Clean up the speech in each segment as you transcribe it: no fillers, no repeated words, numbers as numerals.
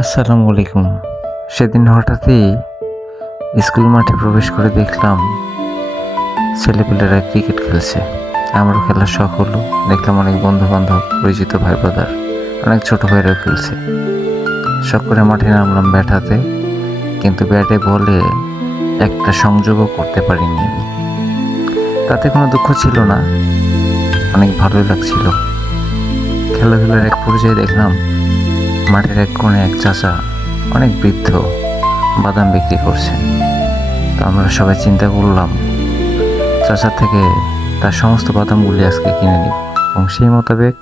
আসসালামু আলাইকুম। সেদিন হঠাৎই স্কুল মাঠে প্রবেশ করে দেখলাম ছেলেপেলেরা ক্রিকেট খেলছে। আমারও খেলার শখ হলো। দেখলাম অনেক বন্ধু বান্ধব, পরিচিত ভাই ব্রাদার, অনেক ছোট ভাইরাও খেলছে। শখ করে মাঠে নামলাম ব্যাট হাতে, কিন্তু ব্যাটে বলে একটা সংযোগও করতে পারিনি আমি। তাতে কোনো দুঃখ ছিল না, অনেক ভালোই লাগছিল। খেলাধুলার এক পর্যায়ে দেখলাম মাঠের এক কোণে এক চাচা, অনেক বৃদ্ধ, বাদাম বিক্রি করছেন। তো আমরা সবাই চিন্তা করলাম চাচার থেকে তার সমস্ত বাদামগুলি আজকে কিনে নিব, এবং সেই মোতাবেক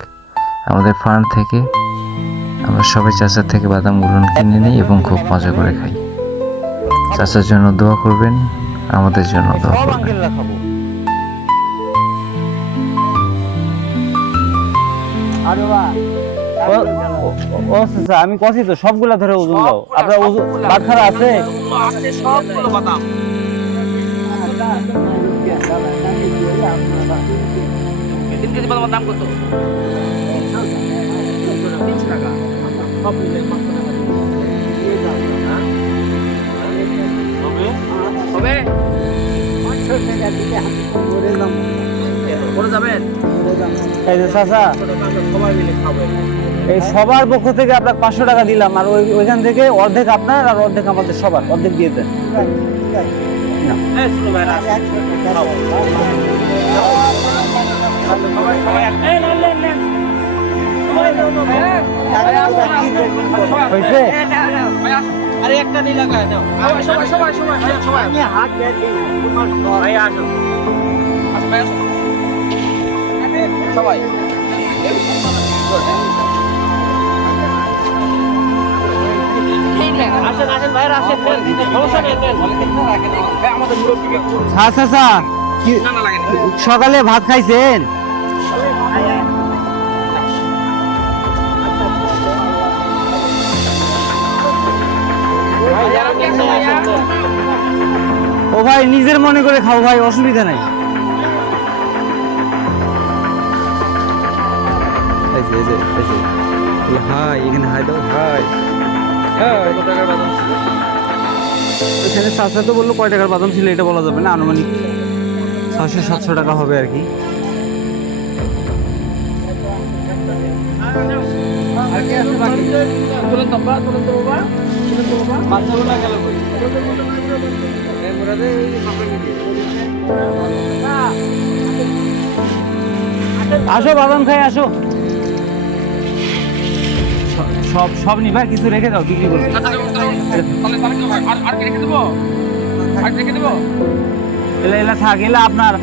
আমাদের ফার্ম থেকে আমরা সবাই চাচার থেকে বাদামগুলো কিনে নিই এবং খুব মজা করে খাই। চাচার জন্য দোয়া করবেন, আমাদের জন্য দোয়া করবেন। ও আচ্ছা, আমি কষি তো সবগুলা ধরে ওজন দাও। আপনার বাটখারা আছে? সবগুলো বাদাম 3 কেজি বাদামের দাম কত? 300 টাকা। সব মিলে 500 টাকা হবে? পরে যাবেন? এই যে চাচা, সবাই মিলে খাবে। এই সবার পক্ষ থেকে আপনার 500 টাকা দিলাম, আর ওইখান থেকে অর্ধেক আপনার আর অর্ধেক আমাদের সবার, অর্ধেক দিয়ে দেন। এই শুনো ভাই, হয়েছে? আরে একটা দিন লাগায় দাও। সবাই সবাই সবাই সবাই আমি হাত দেখি ভাই আসো। আসো ভাই আসো সবাই। আসেন আসেন ভাই আসেন, সমস্যা নেই। আমাদের মুরব্বী চাচা কি না না লাগে না। সকালে ভাত খাইছেন? ও ভাই নিজের মনে করে খাও ভাই, অসুবিধা নাই। হাই, এখানে হাই দাও, হাই। এখানে চাচা তো বললো কয় টাকার বাদাম ছিল এটা বলা যাবে না, আনুমানিক 600-700 টাকা হবে আর কি। আসো বাদাম খাই আসো। সব সব নিবা, কিছু রেখে দাও, বিক্রি করবে। এলা থাক, এলা আপনার